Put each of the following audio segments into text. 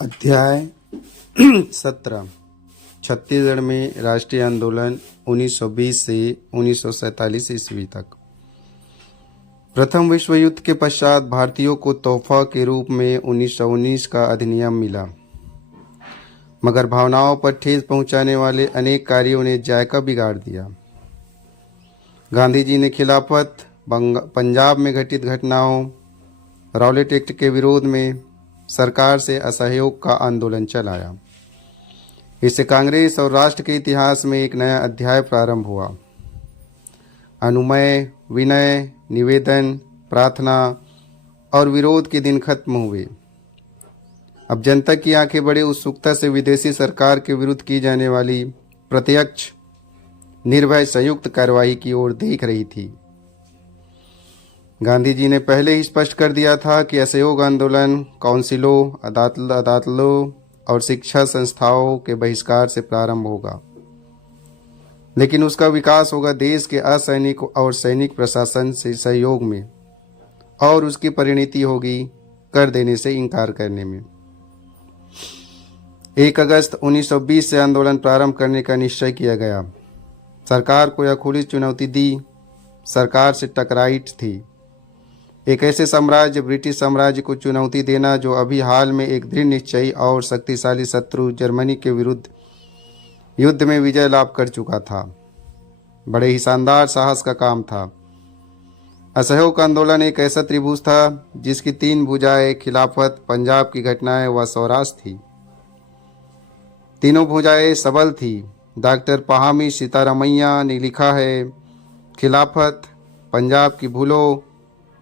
अध्याय 17। छत्तीसगढ़ में राष्ट्रीय आंदोलन 1920 से 1947 ईस्वी तक। प्रथम विश्व युद्ध के पश्चात भारतीयों को तोहफा के रूप में 1919 का अधिनियम मिला, मगर भावनाओं पर ठेस पहुंचाने वाले अनेक कार्यों ने जायका बिगाड़ दिया। गांधी जी ने खिलाफत, पंजाब में घटित घटनाओं, रॉलेट एक्ट के विरोध में सरकार से असहयोग का आंदोलन चलाया। इससे कांग्रेस और राष्ट्र के इतिहास में एक नया अध्याय प्रारंभ हुआ। अनुमय, विनय, निवेदन, प्रार्थना और विरोध के दिन खत्म हुए। अब जनता की आंखें बड़े उत्सुकता से विदेशी सरकार के विरुद्ध की जाने वाली प्रत्यक्ष, निर्भय, संयुक्त कार्रवाई की ओर देख रही थी। गांधी जी ने पहले ही स्पष्ट कर दिया था कि असहयोग आंदोलन काउंसिलों, अदालतों और शिक्षा संस्थाओं के बहिष्कार से प्रारंभ होगा, लेकिन उसका विकास होगा देश के असैनिक और सैनिक प्रशासन से सहयोग में, और उसकी परिणति होगी कर देने से इनकार करने में। 1 अगस्त 1920 से आंदोलन प्रारंभ करने का निश्चय किया गया। सरकार को यह खुली चुनौती दी। सरकार से टकराई थी एक ऐसे साम्राज्य, ब्रिटिश साम्राज्य को चुनौती देना जो अभी हाल में एक दृढ़ निश्चयी और शक्तिशाली शत्रु जर्मनी के विरुद्ध युद्ध में विजय लाभ कर चुका था। बड़े ही शानदार साहस का काम था। असहयोग आंदोलन एक ऐसा त्रिभुज था जिसकी 3 भुजाएं खिलाफत, पंजाब की घटनाएं व स्वराज थी। तीनों भुजाएं सबल थी। डॉक्टर पहामी सीतारामैया ने लिखा है, खिलाफत पंजाब की भूलों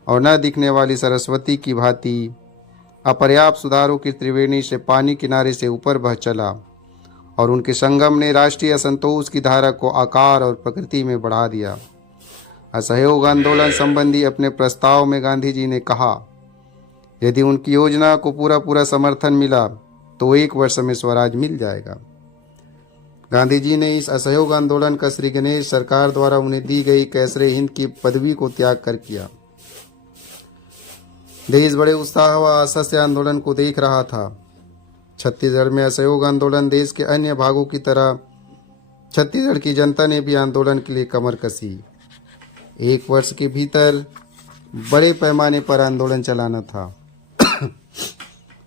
और न दिखने वाली सरस्वती की भांति अपर्याप्त सुधारों की त्रिवेणी से पानी किनारे से ऊपर बह चला, और उनके संगम ने राष्ट्रीय असंतोष की धारा को आकार और प्रकृति में बढ़ा दिया। असहयोग आंदोलन संबंधी अपने प्रस्ताव में गांधी जी ने कहा, यदि उनकी योजना को पूरा समर्थन मिला तो 1 वर्ष में स्वराज मिल जाएगा। गांधी जी ने इस असहयोग आंदोलन का श्री गणेश सरकार द्वारा उन्हें दी गई कैसरे हिंद की पदवी को त्याग कर किया। देश बड़े उत्साह व आशा से आंदोलन को देख रहा था। छत्तीसगढ़ में असहयोग आंदोलन देश के अन्य भागों की तरह छत्तीसगढ़ की जनता ने भी आंदोलन के लिए कमर कसी। 1 वर्ष के भीतर बड़े पैमाने पर आंदोलन चलाना था,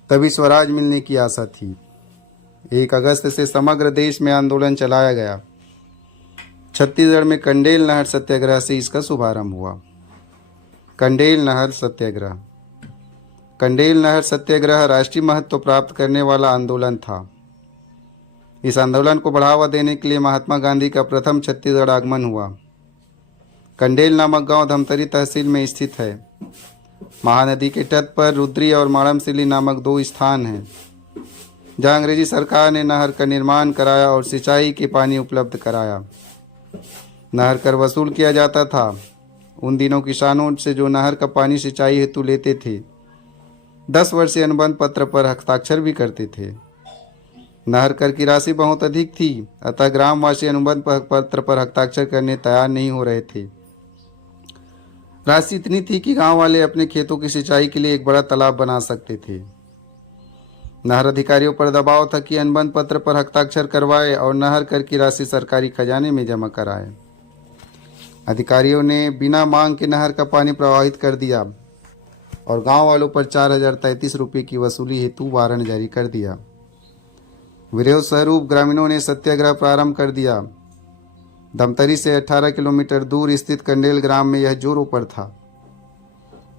तभी स्वराज मिलने की आशा थी। 1 अगस्त से समग्र देश में आंदोलन चलाया गया। छत्तीसगढ़ में कंडेल नहर सत्याग्रह से इसका शुभारंभ हुआ। कंडेल नहर सत्याग्रह। कंडेल नहर सत्याग्रह राष्ट्रीय महत्व प्राप्त करने वाला आंदोलन था। इस आंदोलन को बढ़ावा देने के लिए महात्मा गांधी का प्रथम छत्तीसगढ़ आगमन हुआ। कंडेल नामक गांव धमतरी तहसील में स्थित है। महानदी के तट पर रुद्री और माड़मसिल्ली नामक 2 स्थान हैं, जहां अंग्रेजी सरकार ने नहर का निर्माण कराया और सिंचाई के पानी उपलब्ध कराया। नहर कर वसूल किया जाता था। उन दिनों किसानों से जो नहर का पानी सिंचाई हेतु लेते थे, 10 वर्षीय अनुबंध पत्र पर हस्ताक्षर भी करते थे। नहर कर की राशि बहुत अधिक थी, अतः ग्रामवासी अनुबंध पत्र पर हस्ताक्षर करने तैयार नहीं हो रहे थे। राशि इतनी थी कि गांव वाले अपने खेतों की सिंचाई के लिए एक बड़ा तालाब बना सकते थे। नहर अधिकारियों पर दबाव था कि अनुबंध पत्र पर हस्ताक्षर करवाए और नहर कर की राशि सरकारी खजाने में जमा कराए। अधिकारियों ने बिना मांग के नहर का पानी प्रवाहित कर दिया और गांव वालों पर 4033 रुपये की वसूली हेतु वारंट जारी कर दिया। विरोध स्वरूप ग्रामीणों ने सत्याग्रह प्रारंभ कर दिया। धमतरी से 18 किलोमीटर दूर स्थित कंडेल ग्राम में यह जोरों पर था।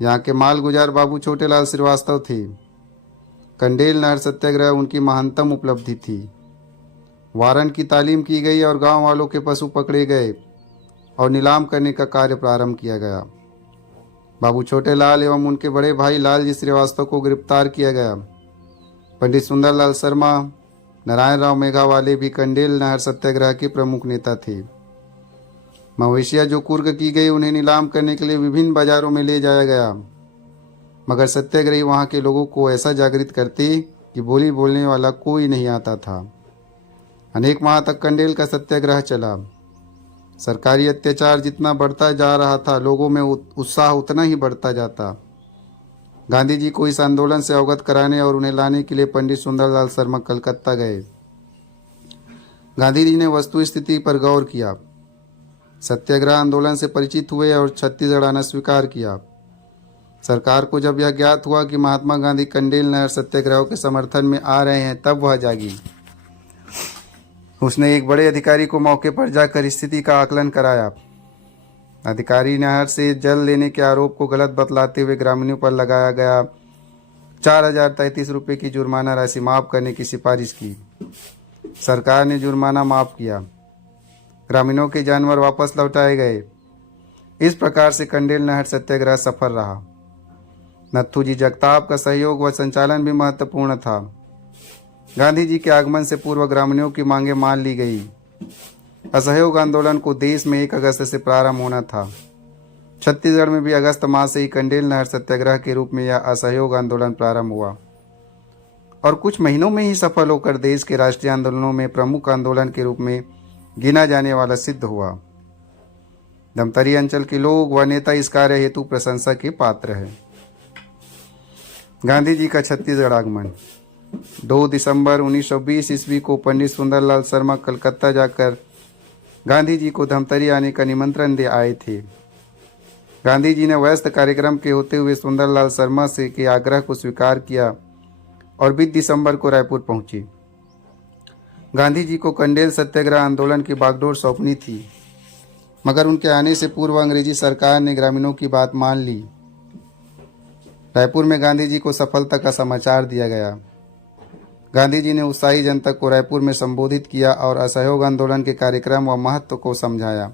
यहाँ के मालगुजार बाबू छोटेलाल श्रीवास्तव थे। कंडेल नहर सत्याग्रह उनकी महानतम उपलब्धि थी। वारंट की तालीम की गई और गांव वालों के पशु पकड़े गए और नीलाम करने का कार्य प्रारंभ किया गया। बाबू छोटेलाल एवं उनके बड़े भाई लालजी श्रीवास्तव को गिरफ्तार किया गया। पंडित सुंदरलाल शर्मा, नारायण राव मेघावाले भी कंडेल नहर सत्याग्रह के प्रमुख नेता थे। मवेशियां जो कुर्क की गई उन्हें नीलाम करने के लिए विभिन्न बाजारों में ले जाया गया, मगर सत्याग्रही वहां के लोगों को ऐसा जागृत करते कि बोली बोलने वाला कोई नहीं आता था। अनेक माह तक कंडेल का सत्याग्रह चला। सरकारी अत्याचार जितना बढ़ता जा रहा था, लोगों में उत्साह उतना ही बढ़ता जाता। गांधी जी को इस आंदोलन से अवगत कराने और उन्हें लाने के लिए पंडित सुंदरलाल शर्मा कलकत्ता गए। गांधी जी ने वस्तु स्थिति पर गौर किया, सत्याग्रह आंदोलन से परिचित हुए और छत्तीसगढ़ आना स्वीकार किया। सरकार को जब यह ज्ञात हुआ कि महात्मा गांधी कंडेल नहर सत्याग्रह के समर्थन में आ रहे हैं, तब वह जागी। उसने एक बड़े अधिकारी को मौके पर जाकर स्थिति का आकलन कराया। अधिकारी नहर से जल लेने के आरोप को गलत बतलाते हुए ग्रामीणों पर लगाया गया 4033 रुपये की जुर्माना राशि माफ करने की सिफारिश की। सरकार ने जुर्माना माफ किया, ग्रामीणों के जानवर वापस लौटाए गए। इस प्रकार से कंडेल नहर सत्याग्रह सफल रहा। नत्थूजी जगताप का सहयोग व संचालन भी महत्वपूर्ण था। गांधी जी के आगमन से पूर्व ग्रामीणों की मांगें मान ली गई। असहयोग आंदोलन को देश में 1 अगस्त से प्रारंभ होना था। छत्तीसगढ़ में भी अगस्त माह से ही कंडेल नहर सत्याग्रह के रूप में यह असहयोग आंदोलन प्रारंभ हुआ और कुछ महीनों में ही सफल होकर देश के राष्ट्रीय आंदोलनों में प्रमुख आंदोलन के रूप में गिना जाने वाला सिद्ध हुआ। धमतरी अंचल के लोग व नेता इस कार्य हेतु प्रशंसा के पात्र हैं। गांधी जी का छत्तीसगढ़ आगमन 2 दिसंबर 1920 ईस्वी को पंडित सुंदरलाल शर्मा कलकत्ता जाकर गांधी जी को धमतरी आने का निमंत्रण दे आए थे। गांधी जी ने व्यस्त कार्यक्रम के होते हुए सुंदरलाल शर्मा से के आग्रह को स्वीकार किया और 20 दिसंबर को रायपुर पहुंचे। गांधी जी को कंडेल सत्याग्रह आंदोलन की बागडोर सौंपनी थी, मगर उनके आने से पूर्व अंग्रेजी सरकार ने ग्रामीणों की बात मान ली। रायपुर में गांधी जी को सफलता का समाचार दिया गया। गांधी जी ने उत्साही जनता को रायपुर में संबोधित किया और असहयोग आंदोलन के कार्यक्रम व महत्व को समझाया।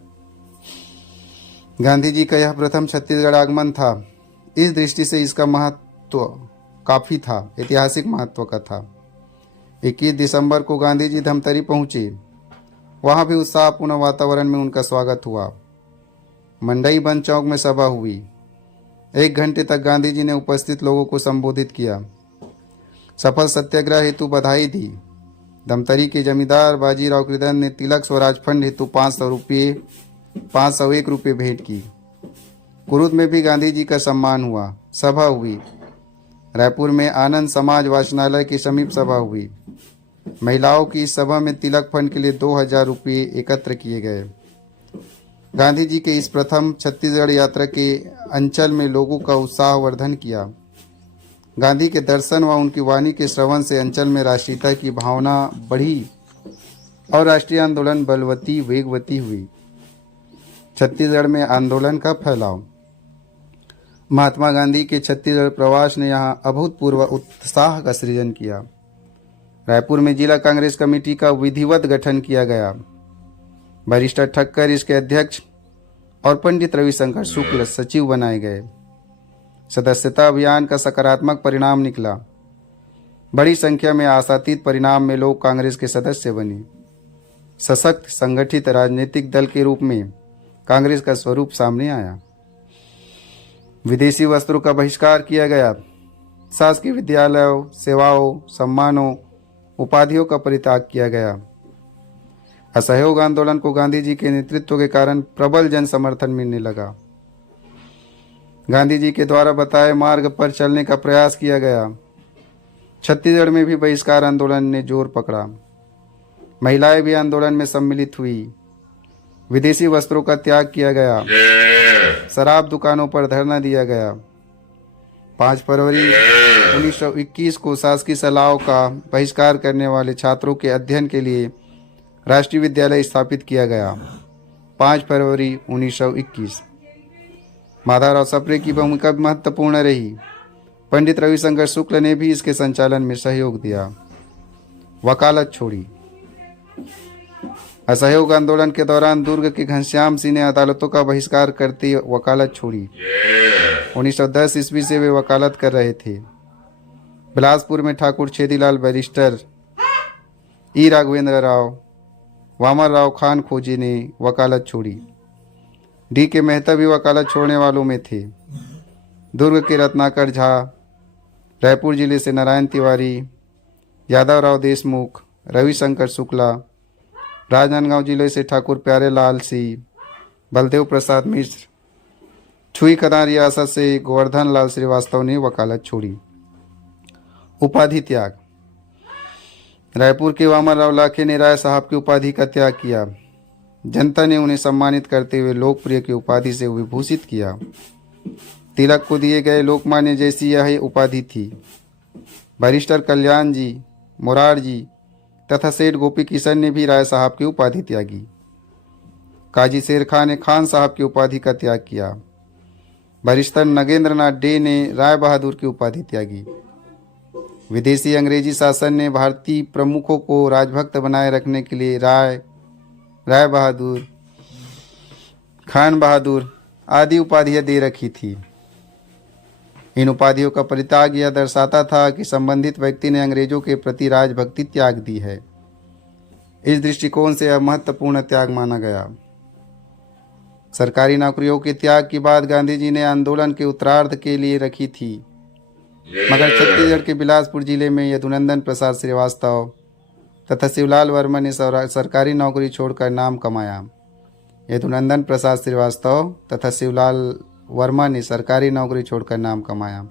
गांधी जी का यह प्रथम छत्तीसगढ़ आगमन था। इस दृष्टि से इसका महत्व काफी था, ऐतिहासिक महत्व का था। 21 दिसंबर को गांधी जी धमतरी पहुंचे। वहां भी उत्साहपूर्ण वातावरण में उनका स्वागत हुआ। मंडई बंद चौक में सभा हुई। 1 घंटे तक गांधी जी ने उपस्थित लोगों को संबोधित किया, सफल सत्याग्रह हेतु बधाई दी। धमतरी के जमींदार बाजीराव कृदन ने तिलक स्वराज फंड हेतु 501 रुपये भेंट की। कुरुद में भी गांधी जी का सम्मान हुआ। सभा हुई। रायपुर में आनंद समाज वाचनालय के समीप सभा हुई। महिलाओं की इस सभा में तिलक फंड के लिए 2000 रुपये एकत्र किए गए। गांधी जी के इस प्रथम छत्तीसगढ़ यात्रा के अंचल में लोगों का उत्साहवर्धन किया। गांधी के दर्शन व उनकी वाणी के श्रवण से अंचल में राष्ट्रीयता की भावना बढ़ी और राष्ट्रीय आंदोलन बलवती वेगवती हुई। छत्तीसगढ़ में आंदोलन का फैलाव। महात्मा गांधी के छत्तीसगढ़ प्रवास ने यहाँ अभूतपूर्व उत्साह का सृजन किया। रायपुर में जिला कांग्रेस कमेटी का विधिवत गठन किया गया। बैरिस्टर ठक्कर इसके अध्यक्ष और पंडित रविशंकर शुक्ल सचिव बनाए गए। सदस्यता अभियान का सकारात्मक परिणाम निकला। बड़ी संख्या में आशातीत परिणाम में लोग कांग्रेस के सदस्य बने। सशक्त संगठित राजनीतिक दल के रूप में कांग्रेस का स्वरूप सामने आया। विदेशी वस्त्रों का बहिष्कार किया गया। शासकीय विद्यालयों, सेवाओं, सम्मानों, उपाधियों का परित्याग किया गया। असहयोग आंदोलन को गांधी जी के नेतृत्व के कारण प्रबल जन समर्थन मिलने लगा। गांधी जी के द्वारा बताए मार्ग पर चलने का प्रयास किया गया। छत्तीसगढ़ में भी बहिष्कार आंदोलन ने जोर पकड़ा। महिलाएं भी आंदोलन में सम्मिलित हुई। विदेशी वस्त्रों का त्याग किया गया। शराब दुकानों पर धरना दिया गया। 5 फरवरी 1921 को शासकीय सलाहों का बहिष्कार करने वाले छात्रों के अध्ययन के लिए राष्ट्रीय विद्यालय स्थापित किया गया। 5 फरवरी 1921। माधवराव सप्रे की भूमिका महत्वपूर्ण रही। पंडित रविशंकर शुक्ल ने भी इसके संचालन में सहयोग दिया। वकालत छोड़ी। असहयोग आंदोलन के दौरान दुर्ग के घनश्याम सिंह ने अदालतों का बहिष्कार करते वकालत छोड़ी। 1910 ईस्वी से वे वकालत कर रहे थे। बिलासपुर में ठाकुर छेदीलाल, बैरिस्टर ई राघवेंद्र राव, वामन राव खान खोजी ने वकालत छोड़ी। डी के मेहता भी वकालत छोड़ने वालों में थे। दुर्ग के रत्नाकर झा, रायपुर जिले से नारायण तिवारी, यादव राव देशमुख, रविशंकर शुक्ला, राजनांदगांव जिले से ठाकुर प्यारेलाल सिंह, बलदेव प्रसाद मिश्र, छुई खदान रियासत से गोवर्धन लाल श्रीवास्तव ने वकालत छोड़ी। उपाधि त्याग। रायपुर के वामन राव लाखे ने राय साहब की उपाधि का त्याग किया। जनता ने उन्हें सम्मानित करते हुए लोकप्रिय की उपाधि से विभूषित किया। तिलक को दिए गए लोकमान्य जैसी यह उपाधि थी। बैरिस्टर कल्याण जी, मोरार जी तथा सेठ गोपी किशन ने भी राय साहब की उपाधि त्यागी। काजी शेर खान ने खान साहब की उपाधि का त्याग किया। बैरिस्टर नगेंद्र नाथ डे ने राय बहादुर की उपाधि त्यागी। विदेशी अंग्रेजी शासन ने भारतीय प्रमुखों को राजभक्त बनाए रखने के लिए राय बहादुर, खान बहादुर आदि उपाधियां दे रखी थी। इन उपाधियों का परित्याग यह दर्शाता था कि संबंधित व्यक्ति ने अंग्रेजों के प्रति राजभक्ति त्याग दी है। इस दृष्टिकोण से यह महत्वपूर्ण त्याग माना गया। सरकारी नौकरियों के त्याग की बात गांधी जी ने आंदोलन के उत्तरार्ध के लिए रखी थी, मगर छत्तीसगढ़ के बिलासपुर जिले में यदुनंदन प्रसाद श्रीवास्तव तथा शिवलाल वर्मा ने सरकारी नौकरी छोड़कर नाम कमाया। यदुनंदन प्रसाद श्रीवास्तव तथा शिवलाल वर्मा ने सरकारी नौकरी छोड़कर नाम कमाया।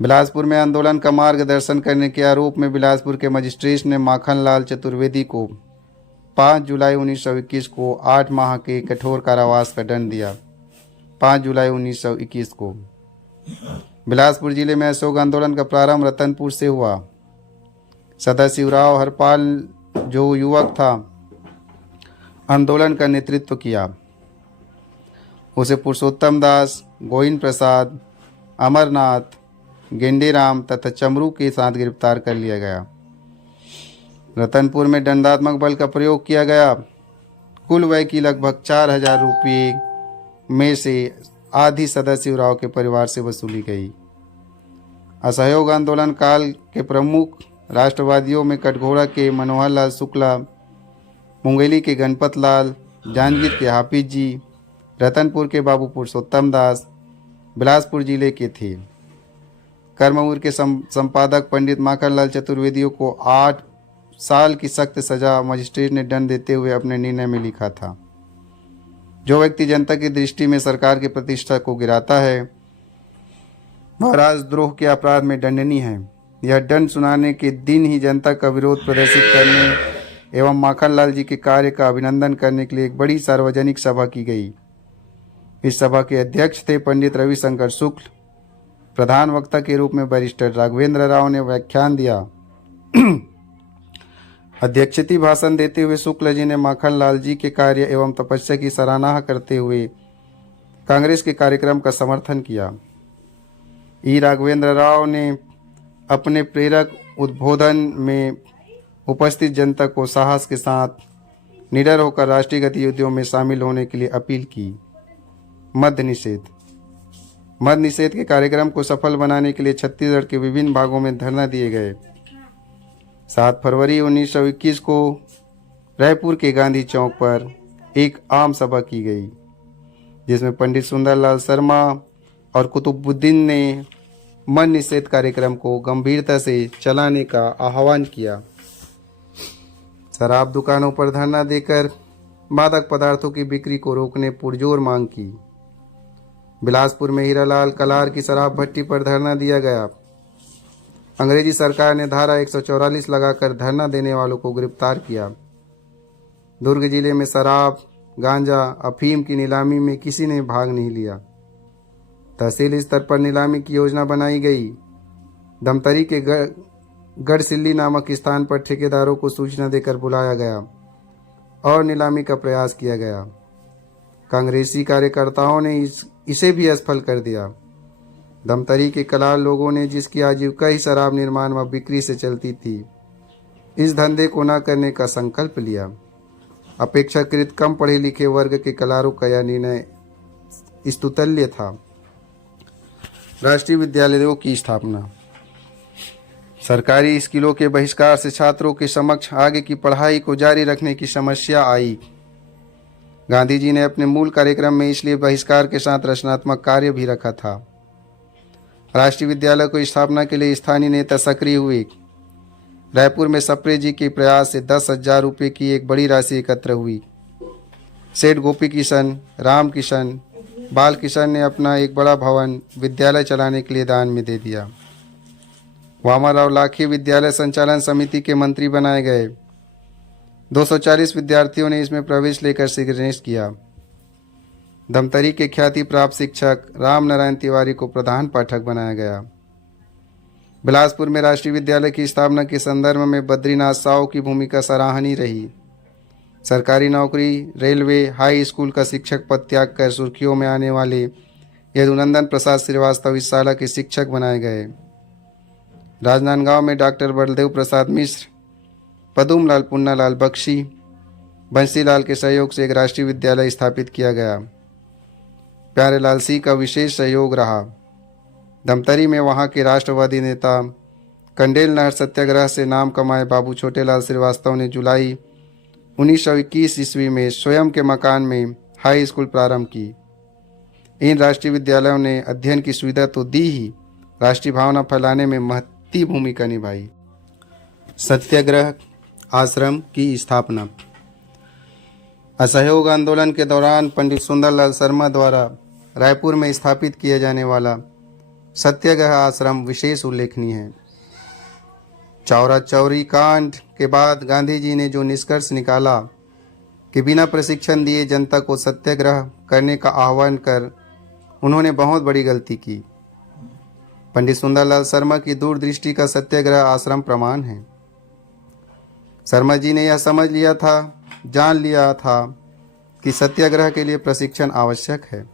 बिलासपुर में आंदोलन का मार्गदर्शन करने के आरोप में बिलासपुर के मजिस्ट्रेट ने माखनलाल चतुर्वेदी को 5 जुलाई 1921 को 8 माह के कठोर कारावास का दंड दिया। 5 जुलाई 1921 को बिलासपुर जिले में अशोक आंदोलन का प्रारंभ रतनपुर से हुआ। सदाशिवराव हरपाल जो युवक था, आंदोलन का नेतृत्व किया। उसे पुरुषोत्तम दास, गोविंद प्रसाद, अमरनाथ, गेंडेराम तथा चमरू के साथ गिरफ्तार कर लिया गया। रतनपुर में दंडात्मक बल का प्रयोग किया गया। कुल व्यय की लगभग 4,000 रुपये में से आधी सदाशिवराव के परिवार से वसूली गई। असहयोग आंदोलन काल के प्रमुख राष्ट्रवादियों में कटघोरा के मनोहर लाल शुक्ला, मुंगेली के गणपत लाल, जांजगीर के हाफिज जी, रतनपुर के बाबू पुरुषोत्तम दास बिलासपुर जिले के थे। कर्मवीर के संपादक पंडित माखनलाल चतुर्वेदी को 8 साल की सख्त सजा मजिस्ट्रेट ने दंड देते हुए अपने निर्णय में लिखा था। जो व्यक्ति जनता की दृष्टि में सरकार की प्रतिष्ठा को गिराता है वह राजद्रोह के अपराध में दंडनीय है। यह दंड सुनाने के दिन ही जनता का विरोध प्रदर्शित करने एवं माखनलाल जी के कार्य का अभिनंदन करने के लिए एक बड़ी सार्वजनिक सभा की गई। इस सभा के अध्यक्ष थे पंडित रविशंकर शुक्ल। प्रधान वक्ता के रूप में बैरिस्टर राघवेंद्र राव ने व्याख्यान दिया। अध्यक्षीय भाषण देते हुए शुक्ल जी ने माखनलाल जी के कार्य एवं तपस्या की सराहना करते हुए कांग्रेस के कार्यक्रम का समर्थन किया। ई राघवेंद्र राव ने अपने प्रेरक उद्बोधन में उपस्थित जनता को साहस के साथ निडर होकर राष्ट्रीय गतिविधियों में शामिल होने के लिए अपील की। मद्य निषेध के कार्यक्रम को सफल बनाने के लिए छत्तीसगढ़ के विभिन्न भागों में धरना दिए गए। 7 फरवरी 1921 को रायपुर के गांधी चौक पर एक आम सभा की गई, जिसमें पंडित सुंदरलाल शर्मा और कुतुबुद्दीन ने मद्य निषेध कार्यक्रम को गंभीरता से चलाने का आह्वान किया। शराब दुकानों पर धरना देकर मादक पदार्थों की बिक्री को रोकने पुरजोर मांग की। बिलासपुर में हीरालाल कलार की शराब भट्टी पर धरना दिया गया। अंग्रेजी सरकार ने धारा 144 लगाकर धरना देने वालों को गिरफ्तार किया। दुर्ग जिले में शराब, गांजा, अफीम की नीलामी में किसी ने भाग नहीं लिया। तहसील स्तर पर नीलामी की योजना बनाई गई। दमतरी के गढ़सिल्ली नामक स्थान पर ठेकेदारों को सूचना देकर बुलाया गया और नीलामी का प्रयास किया गया। कांग्रेसी कार्यकर्ताओं ने इसे भी असफल कर दिया। दमतरी के कलार लोगों ने, जिसकी आजीविका ही शराब निर्माण व बिक्री से चलती थी, इस धंधे को न करने का संकल्प लिया। अपेक्षाकृत कम पढ़े लिखे वर्ग के कलारों का यह निर्णय स्तुत्य था। राष्ट्रीय विद्यालयों की स्थापना। सरकारी स्कूलों के बहिष्कार से छात्रों के समक्ष आगे की पढ़ाई को जारी रखने की समस्या आई। गांधी जी ने अपने मूल कार्यक्रम में इसलिए बहिष्कार के साथ रचनात्मक कार्य भी रखा था। राष्ट्रीय विद्यालय को स्थापना के लिए स्थानीय नेता सक्रिय हुए। रायपुर में सप्रे जी के प्रयास से 10,000 रुपये की एक बड़ी राशि एकत्र हुई। सेठ गोपी किशन, राम किशन, बाल किशन ने अपना एक बड़ा भवन विद्यालय चलाने के लिए दान में दे दिया। वामाराव लाखे विद्यालय संचालन समिति के मंत्री बनाए गए। 240 विद्यार्थियों ने इसमें प्रवेश लेकर सिग्नेचर किया। धमतरी के ख्याति प्राप्त शिक्षक राम नारायण तिवारी को प्रधान पाठक बनाया गया। बिलासपुर में राष्ट्रीय विद्यालय की स्थापना के संदर्भ में बद्रीनाथ साव की भूमिका सराहनीय रही। सरकारी नौकरी, रेलवे, हाई स्कूल का शिक्षक पद त्याग कर सुर्खियों में आने वाले यदुनंदन प्रसाद श्रीवास्तव इस शाला के शिक्षक बनाए गए। राजनांदगांव में डॉक्टर बलदेव प्रसाद मिश्र, पदुमलाल पुन्नालाल बख्शी, बंसीलाल के सहयोग से एक राष्ट्रीय विद्यालय स्थापित किया गया। प्यारेलाल सिंह का विशेष सहयोग रहा। धमतरी में वहाँ के राष्ट्रवादी नेता कंडेल नहर सत्याग्रह से नाम कमाए बाबू छोटेलाल श्रीवास्तव ने जुलाई 1921 ईस्वी में स्वयं के मकान में हाई स्कूल प्रारंभ की। इन राष्ट्रीय विद्यालयों ने अध्ययन की सुविधा तो दी ही, राष्ट्रीय भावना फैलाने में महत्वपूर्ण भूमिका निभाई। सत्याग्रह आश्रम की स्थापना। असहयोग आंदोलन के दौरान पंडित सुंदरलाल शर्मा द्वारा रायपुर में स्थापित किए जाने वाला सत्याग्रह आश्रम विशेष उल्लेखनीय है। चौरा चौरी कांड के बाद गांधी जी ने जो निष्कर्ष निकाला कि बिना प्रशिक्षण दिए जनता को सत्याग्रह करने का आह्वान कर उन्होंने बहुत बड़ी गलती की। पंडित सुंदरलाल शर्मा की दूरदृष्टि का सत्याग्रह आश्रम प्रमाण है। शर्मा जी ने यह समझ लिया था, जान लिया था कि सत्याग्रह के लिए प्रशिक्षण आवश्यक है।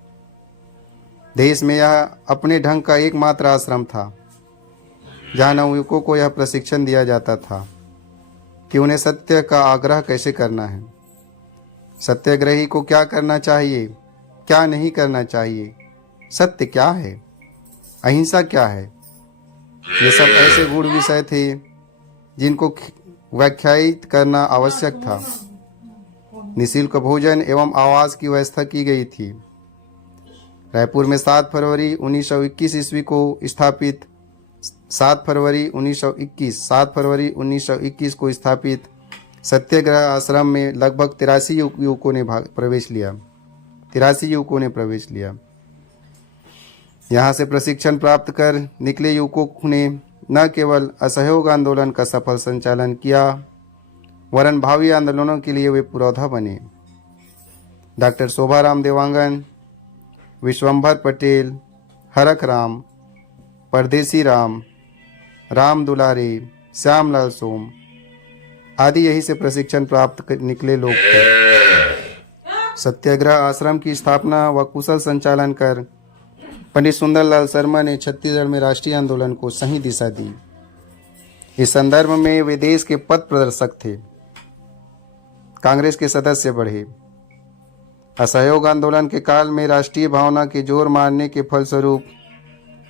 देश में यह अपने ढंग का एकमात्र आश्रम था जहाँ नवयुवकों को यह प्रशिक्षण दिया जाता था कि उन्हें सत्य का आग्रह कैसे करना है, सत्याग्रही को क्या करना चाहिए, क्या नहीं करना चाहिए, सत्य क्या है, अहिंसा क्या है। ये सब ऐसे गूढ़ विषय थे जिनको व्याख्यायित करना आवश्यक था। निःशुल्क भोजन एवं आवास की व्यवस्था की गई थी। रायपुर में 7 फरवरी 1921 ईस्वी को स्थापित 7 फरवरी 1921 को स्थापित सत्याग्रह आश्रम में लगभग 83 युवकों ने प्रवेश लिया। 83 युवकों ने प्रवेश लिया। यहाँ से प्रशिक्षण प्राप्त कर निकले युवकों ने न केवल असहयोग आंदोलन का सफल संचालन किया, वरन भावी आंदोलनों के लिए वे पुरोधा बने। डॉक्टर शोभाराम देवांगन, विश्वंभर पटेल, हरक राम, परदेसी राम, राम दुलारे, श्यामलाल सोम आदि यही से प्रशिक्षण प्राप्त कर निकले लोग थे। सत्याग्रह आश्रम की स्थापना व कुशल संचालन कर पंडित सुंदरलाल शर्मा ने छत्तीसगढ़ में राष्ट्रीय आंदोलन को सही दिशा दी। इस संदर्भ में वे देश के पथ प्रदर्शक थे। कांग्रेस के सदस्य बढ़े। असहयोग आंदोलन के काल में राष्ट्रीय भावना के जोर मारने के फलस्वरूप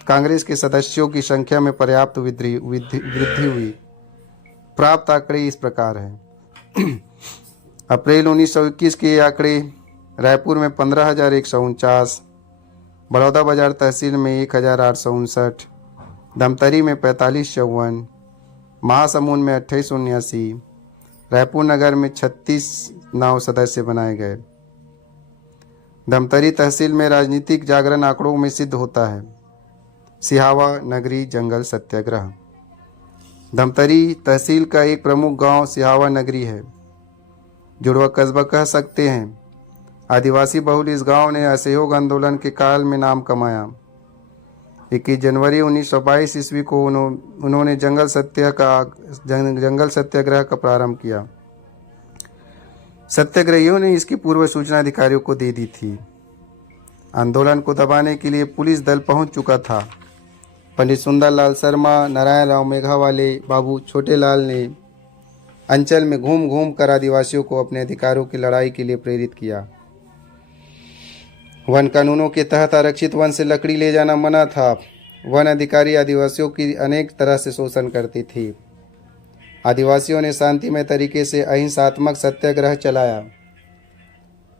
कांग्रेस के सदस्यों की संख्या में पर्याप्त वृद्धि हुई। प्राप्त आंकड़े इस प्रकार हैं। अप्रैल 1921 के आंकड़े रायपुर में 15,149, बड़ौदा बाजार तहसील में 1,859, धमतरी में 4554, महासमुंद में 2879, रायपुर नगर में 36 नाव सदस्य बनाए गए। धमतरी तहसील में राजनीतिक जागरण आंकड़ों में सिद्ध होता है। सिहावा नगरी जंगल सत्याग्रह। धमतरी तहसील का एक प्रमुख गांव सिहावा नगरी है, जुड़वा कस्बा कह सकते हैं। आदिवासी बहुल इस गांव ने असहयोग आंदोलन के काल में नाम कमाया। 21 जनवरी 1922 ईस्वी को उन्होंने जंगल सत्याग्रह का प्रारंभ किया। सत्याग्रहियों ने इसकी पूर्व सूचना अधिकारियों को दे दी थी। आंदोलन को दबाने के लिए पुलिस दल पहुंच चुका था। पंडित सुंदरलाल शर्मा, नारायण राव मेघावाले, बाबू छोटेलाल ने अंचल में घूम घूम कर आदिवासियों को अपने अधिकारों की लड़ाई के लिए प्रेरित किया। वन कानूनों के तहत आरक्षित वन से लकड़ी ले जाना मना था। वन अधिकारी आदिवासियों की अनेक तरह से शोषण करती थी। आदिवासियों ने शांतिमय तरीके से अहिंसात्मक सत्याग्रह चलाया,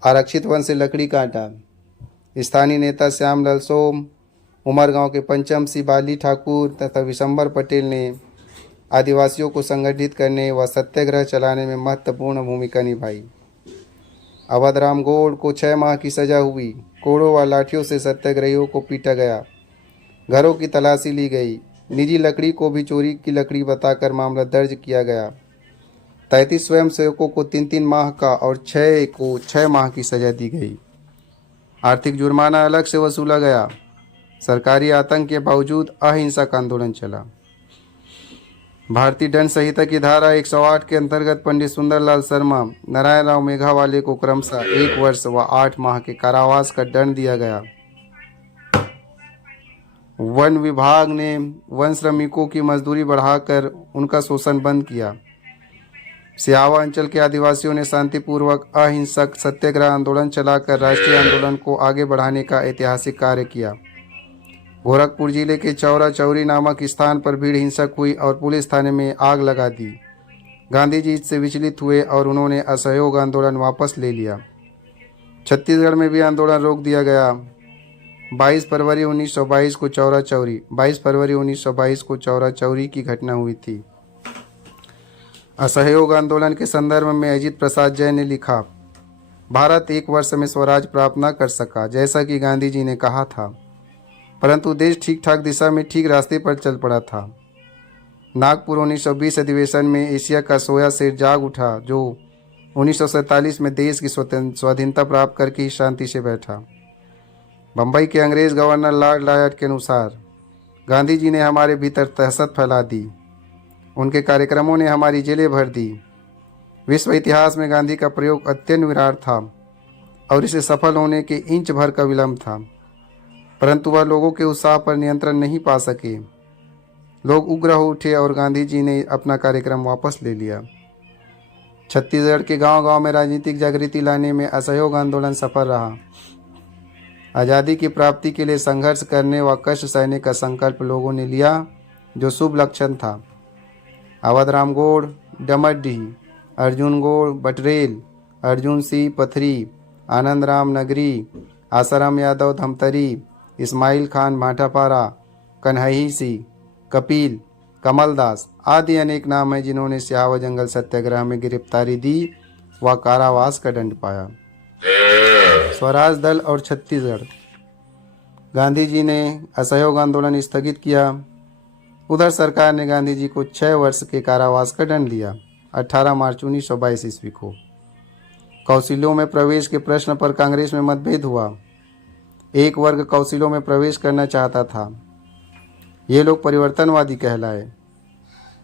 आरक्षित वन से लकड़ी काटा। स्थानीय नेता श्यामलाल सोम, उमरगांव के पंचम सिंह बाली ठाकुर तथा विशंबर पटेल ने आदिवासियों को संगठित करने व सत्याग्रह चलाने में महत्वपूर्ण भूमिका निभाई। अवध राम गौड़ को 6 माह की सजा हुई। कोड़ों व लाठियों से सत्याग्रहियों को पीटा गया। घरों की तलाशी ली गई। निजी लकड़ी को भी चोरी की लकड़ी बताकर मामला दर्ज किया गया। 33 स्वयंसेवकों को 3-3 माह का और 6 को 6 माह की सजा दी गई। आर्थिक जुर्माना अलग से वसूला गया। सरकारी आतंक के बावजूद अहिंसक आंदोलन चला। भारतीय दंड संहिता की धारा 108 के अंतर्गत पंडित सुंदरलाल शर्मा, नारायण राव मेघावाले को क्रमशः 1 वर्ष व 8 माह के कारावास का दंड दिया गया। वन विभाग ने वन श्रमिकों की मजदूरी बढ़ाकर उनका शोषण बंद किया। सियावा अंचल के आदिवासियों ने शांतिपूर्वक अहिंसक सत्याग्रह आंदोलन चलाकर राष्ट्रीय आंदोलन को आगे बढ़ाने का ऐतिहासिक कार्य किया। गोरखपुर जिले के चौरा चौरी नामक स्थान पर भीड़ हिंसक हुई और पुलिस थाने में आग लगा दी। गांधी जी इससे विचलित हुए और उन्होंने असहयोग आंदोलन वापस ले लिया। छत्तीसगढ़ में भी आंदोलन रोक दिया गया। 22 फरवरी 1922 को चौरा चौरी 22 फरवरी 1922 को चौरा चौरी की घटना हुई थी। असहयोग आंदोलन के संदर्भ में अजित प्रसाद जय ने लिखा, भारत 1 वर्ष में स्वराज प्राप्त न कर सका जैसा कि गांधी जी ने कहा था, परंतु देश ठीक ठाक दिशा में ठीक रास्ते पर चल पड़ा था। नागपुर 1920 अधिवेशन में एशिया का सोया शेर जाग उठा, जो 1947 में देश की स्वाधीनता प्राप्त करके ही शांति से बैठा। बम्बई के अंग्रेज गवर्नर लॉर्ड लायड के अनुसार गांधी जी ने हमारे भीतर दहशत फैला दी। उनके कार्यक्रमों ने हमारी जेलें भर दी। विश्व इतिहास में गांधी का प्रयोग अत्यंत विराट था और इसे सफल होने के इंच भर का विलंब था, परंतु वह लोगों के उत्साह पर नियंत्रण नहीं पा सके। लोग उग्र हो उठे और गांधी जी ने अपना कार्यक्रम वापस ले लिया। छत्तीसगढ़ के गांव-गांव में राजनीतिक जागृति लाने में असहयोग आंदोलन सफल रहा। आज़ादी की प्राप्ति के लिए संघर्ष करने व कष्ट सहने का संकल्प लोगों ने लिया, जो शुभ लक्षण था। अवध राम गौड़ डमरडीह, अर्जुन गौड़ बटरेल, अर्जुन सिंह पथरी, आनंद राम नगरी, आसाराम यादव धमतरी, इस्माइल खान भाटापारा, कन्हई सिंह, कपिल, कमलदास आदि अनेक नाम हैं जिन्होंने सियावा जंगल सत्याग्रह में गिरफ्तारी दी व कारावास का दंड पाया। स्वराज दल और छत्तीसगढ़। गांधी जी ने असहयोग आंदोलन स्थगित किया। उधर सरकार ने गांधी जी को 6 वर्ष के कारावास का दंड दिया। 18 मार्च 1922 ईस्वी को काउंसिलों में प्रवेश के प्रश्न पर कांग्रेस में मतभेद हुआ। एक वर्ग काउंसिलों में प्रवेश करना चाहता था। ये लोग परिवर्तनवादी कहलाए।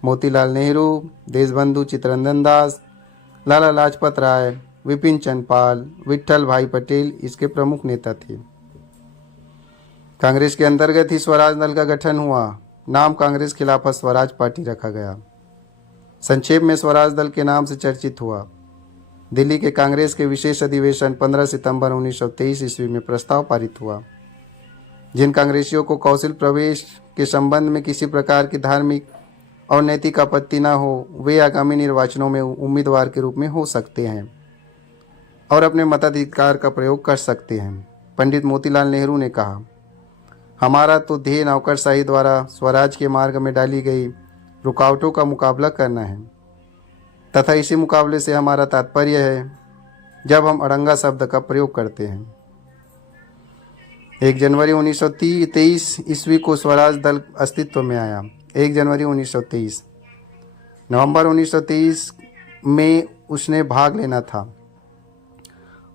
मोतीलाल नेहरू, देशबंधु चित्तरंजन दास, लाला लाजपत राय, विपिन चंद्र पाल, विट्ठल भाई पटेल इसके प्रमुख नेता थे। कांग्रेस के अंतर्गत ही स्वराज दल का गठन हुआ। नाम कांग्रेस खिलाफत स्वराज पार्टी रखा गया। संक्षेप में स्वराज दल के नाम से चर्चित हुआ। दिल्ली के कांग्रेस के विशेष अधिवेशन 15 सितंबर 1923 ईस्वी में प्रस्ताव पारित हुआ। जिन कांग्रेसियों को काउंसिल प्रवेश के संबंध में किसी प्रकार की धार्मिक और नैतिक आपत्ति न हो, वे आगामी निर्वाचनों में उम्मीदवार के रूप में हो सकते हैं और अपने मताधिकार का प्रयोग कर सकते हैं। पंडित मोतीलाल नेहरू ने कहा, हमारा तो ध्येय नौकरशाही द्वारा स्वराज के मार्ग में डाली गई रुकावटों का मुकाबला करना है तथा इसी मुकाबले से हमारा तात्पर्य है जब हम अड़ंगा शब्द का प्रयोग करते हैं। 1 जनवरी 1923 ईस्वी को स्वराज दल अस्तित्व में आया। 1 जनवरी 1923। नवंबर 1923 में उसने भाग लेना था।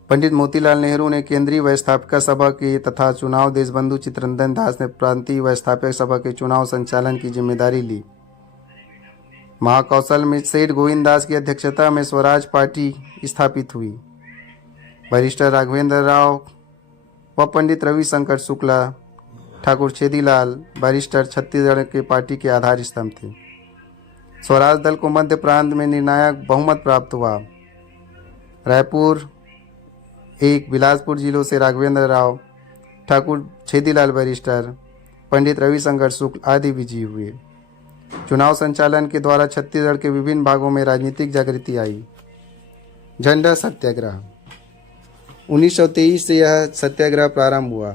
पंडित मोतीलाल नेहरू ने केंद्रीय व्यवस्थापिका सभा की तथा चुनाव देशबंधु चित्तरंजन दास ने प्रांतीय व्यवस्थापक सभा के चुनाव संचालन की जिम्मेदारी ली। महाकौशल में सेठ गोविंद दास की अध्यक्षता में स्वराज पार्टी स्थापित हुई। बैरिस्टर राघवेंद्र राव व पंडित रविशंकर शुक्ला, ठाकुर छेदीलाल बैरिस्टर छत्तीसगढ़ के पार्टी के आधार स्तंभ थे। स्वराज दल को मध्य प्रांत में निर्णायक बहुमत प्राप्त हुआ। रायपुर, बिलासपुर जिलों से राघवेंद्र राव, ठाकुर छेदीलाल बैरिस्टर, पंडित रविशंकर शुक्ल आदि विजयी हुए। चुनाव संचालन के द्वारा छत्तीसगढ़ के विभिन्न भागों में राजनीतिक जागृति आई। झंडा सत्याग्रह। 1923 से यह सत्याग्रह प्रारंभ हुआ।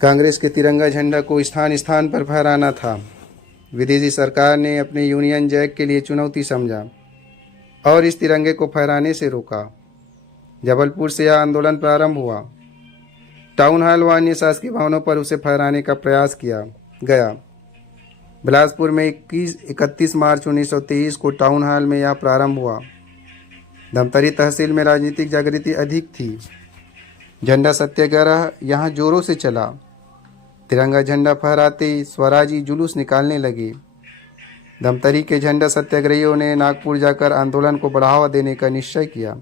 कांग्रेस के तिरंगा झंडा को स्थान स्थान पर फहराना था। विदेशी सरकार ने अपने यूनियन जैक के लिए चुनौती समझा और इस तिरंगे को फहराने से रोका। जबलपुर से यह आंदोलन प्रारंभ हुआ। टाउन हॉल व अन्य शासकीय भवनों पर उसे फहराने का प्रयास किया गया। बिलासपुर में 31 मार्च 1923 को टाउन हॉल में यह प्रारंभ हुआ। धमतरी तहसील में राजनीतिक जागृति अधिक थी। झंडा सत्याग्रह यहाँ जोरों से चला। तिरंगा झंडा फहराते स्वराजी जुलूस निकालने लगे। धमतरी के झंडा सत्याग्रहियों ने नागपुर जाकर आंदोलन को बढ़ावा देने का निश्चय किया।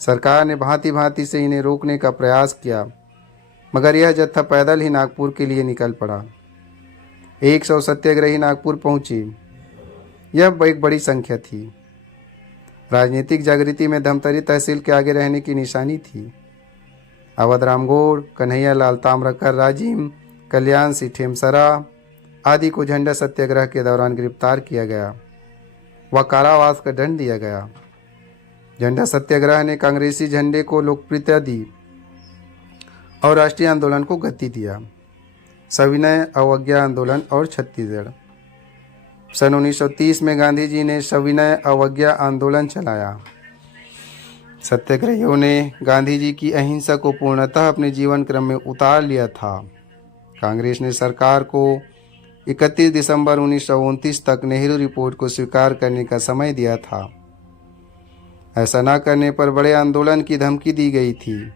सरकार ने भांति भांति से इन्हें रोकने का प्रयास किया, मगर यह जत्था पैदल ही नागपुर के लिए निकल पड़ा। 100 सत्याग्रही नागपुर पहुंचे। यह एक बड़ी संख्या थी। राजनीतिक जागृति में धमतरी तहसील के आगे रहने की निशानी थी। अवध रामगौड़, कन्हैया लाल ताम्रकर, राजीव, कल्याण सिंह ठेमसरा आदि को झंडा सत्याग्रह के दौरान गिरफ्तार किया गया व कारावास का दंड दिया गया। झंडा सत्याग्रह ने कांग्रेसी झंडे को लोकप्रियता दी और राष्ट्रीय आंदोलन को गति दिया। सविनय अवज्ञा आंदोलन और छत्तीसगढ़। सन 1930 में गांधी जी ने सविनय अवज्ञा आंदोलन चलाया। सत्याग्रहियों ने गांधी जी की अहिंसा को पूर्णतः अपने जीवन क्रम में उतार लिया था। कांग्रेस ने सरकार को 31 दिसंबर 1929 तक नेहरू रिपोर्ट को स्वीकार करने का समय दिया था। ऐसा न करने पर बड़े आंदोलन की धमकी दी गई थी।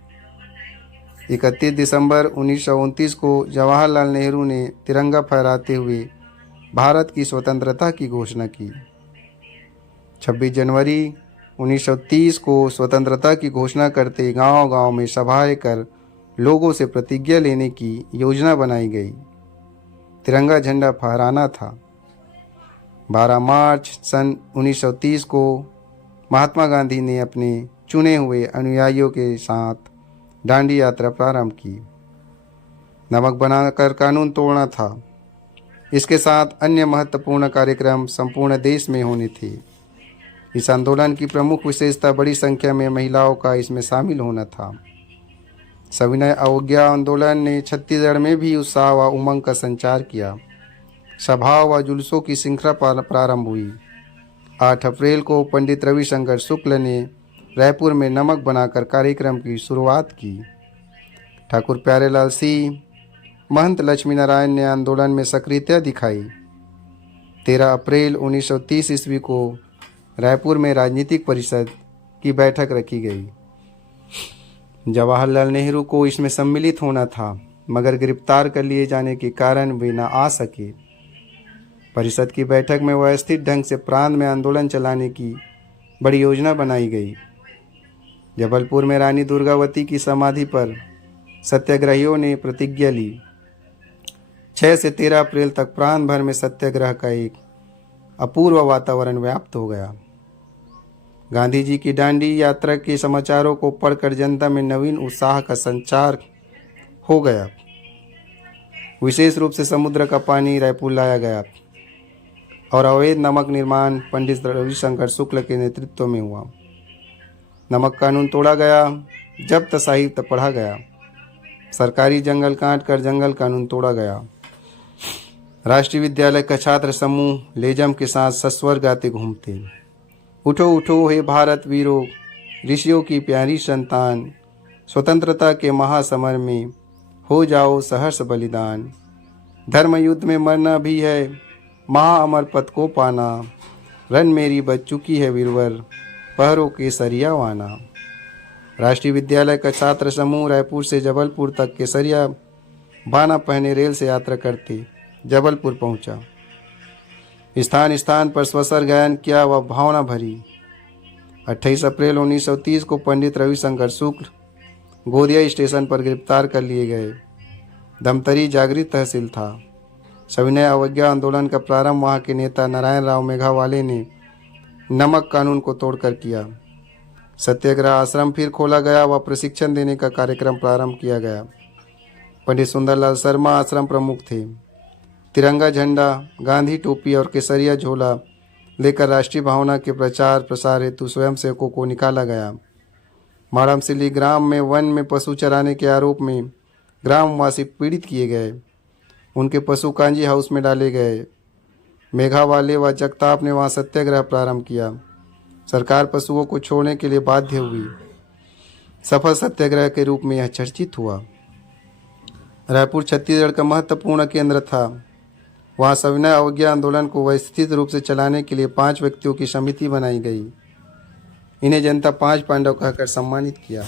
31 दिसंबर 1929 को जवाहरलाल नेहरू ने तिरंगा फहराते हुए भारत की स्वतंत्रता की घोषणा की। 26 जनवरी 1930 को स्वतंत्रता की घोषणा करते गांव-गांव में सभाएं कर लोगों से प्रतिज्ञा लेने की योजना बनाई गई। तिरंगा झंडा फहराना था। 12 मार्च सन 1930 को महात्मा गांधी ने अपने चुने हुए अनुयायियों के साथ दांडी यात्रा प्रारंभ की। नमक बनाकर कानून तोड़ना था। इसके साथ अन्य महत्वपूर्ण कार्यक्रम संपूर्ण देश में होने थे। इस आंदोलन की प्रमुख विशेषता बड़ी संख्या में महिलाओं का इसमें शामिल होना था। सविनय अवज्ञा आंदोलन ने छत्तीसगढ़ में भी उत्साह व उमंग का संचार किया। सभाओं व जुलूसों की श्रृंखला प्रारंभ हुई। 8 अप्रैल को पंडित रविशंकर शुक्ल ने रायपुर में नमक बनाकर कार्यक्रम की शुरुआत की। ठाकुर प्यारेलाल सिंह, महंत लक्ष्मी नारायण ने आंदोलन में सक्रियता दिखाई। 13 अप्रैल 1930 ईस्वी को रायपुर में राजनीतिक परिषद की बैठक रखी गई। जवाहरलाल नेहरू को इसमें सम्मिलित होना था, मगर गिरफ्तार कर लिए जाने के कारण वे न आ सके। परिषद की बैठक में व्यवस्थित ढंग से प्रांत में आंदोलन चलाने की बड़ी योजना बनाई गई। जबलपुर में रानी दुर्गावती की समाधि पर सत्याग्रहियों ने प्रतिज्ञा ली। 6 से 13 अप्रैल तक प्रांत भर में सत्याग्रह का एक अपूर्व वातावरण व्याप्त हो गया। गांधी जी की दांडी यात्रा के समाचारों को पढ़कर जनता में नवीन उत्साह का संचार हो गया। विशेष रूप से समुद्र का पानी रायपुर लाया गया और अवैध नमक निर्माण पंडित रविशंकर शुक्ल के नेतृत्व में हुआ। नमक कानून तोड़ा गया, जब्त साहित्य पढ़ा गया, सरकारी जंगल काट कर जंगल कानून तोड़ा गया। राष्ट्रीय विद्यालय का छात्र समूह लेजम के साथ सस्वर गाते घूमते। उठो उठो हे भारत वीरों, ऋषियों की प्यारी संतान, स्वतंत्रता के महासमर में हो जाओ सहर्ष बलिदान। धर्म युद्ध में मरना भी है, महाअमर पद को पाना। रन मेरी बच चुकी है वीरवर, पहरों के सरियावाना। राष्ट्रीय विद्यालय का छात्र समूह रायपुर से जबलपुर तक केसरिया बाना पहने रेल से यात्रा करते जबलपुर पहुंचा। स्थान स्थान पर स्वसर गायन किया व भावना भरी। 28 अप्रैल 1930 को पंडित रविशंकर शुक्ल गोदिया स्टेशन पर गिरफ्तार कर लिए गए। धमतरी जागृत तहसील था। सविनय अवज्ञा आंदोलन का प्रारंभ वहां के नेता नारायण राव मेघावाले ने नमक कानून को तोड़कर किया। सत्याग्रह आश्रम फिर खोला गया व प्रशिक्षण देने का कार्यक्रम प्रारंभ किया गया। पंडित सुंदरलाल शर्मा आश्रम प्रमुख थे। तिरंगा झंडा, गांधी टोपी और केसरिया झोला लेकर राष्ट्रीय भावना के प्रचार प्रसार हेतु स्वयंसेवकों को निकाला गया। माड़मसिल्ली ग्राम में वन में पशु चराने के आरोप में ग्रामवासी पीड़ित किए गए। उनके पशु कांजी हाउस में डाले गए। मेघावाले व जगताप ने वहां सत्याग्रह प्रारंभ किया। सरकार पशुओं को छोड़ने के लिए बाध्य हुई। सफल सत्याग्रह के रूप में यह चर्चित हुआ। रायपुर छत्तीसगढ़ का महत्वपूर्ण केंद्र था। वहाँ सविनय अवज्ञा आंदोलन को व्यवस्थित रूप से चलाने के लिए 5 व्यक्तियों की समिति बनाई गई। इन्हें जनता 5 पांडव कहकर सम्मानित किया।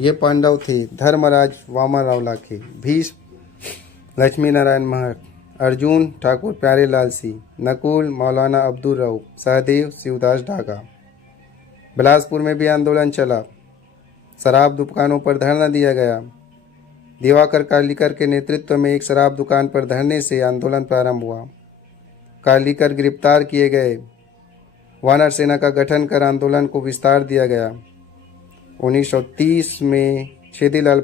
ये पांडव थे धर्मराज वामनराव लाखे, भीष्म लक्ष्मी नारायण महर, अर्जुन ठाकुर प्यारेलाल सिंह, नकुल मौलाना अब्दुल रऊफ, सहदेव शिवदास ढाका। बिलासपुर में भी आंदोलन चला। शराब दुकानों पर धरना दिया गया। दिवाकर कार्लिकर के नेतृत्व में एक शराब दुकान पर धरने से आंदोलन प्रारंभ हुआ। कार्लिकर गिरफ्तार किए गए। वानर सेना का गठन कर आंदोलन को विस्तार दिया गया। 1930 में छेदीलाल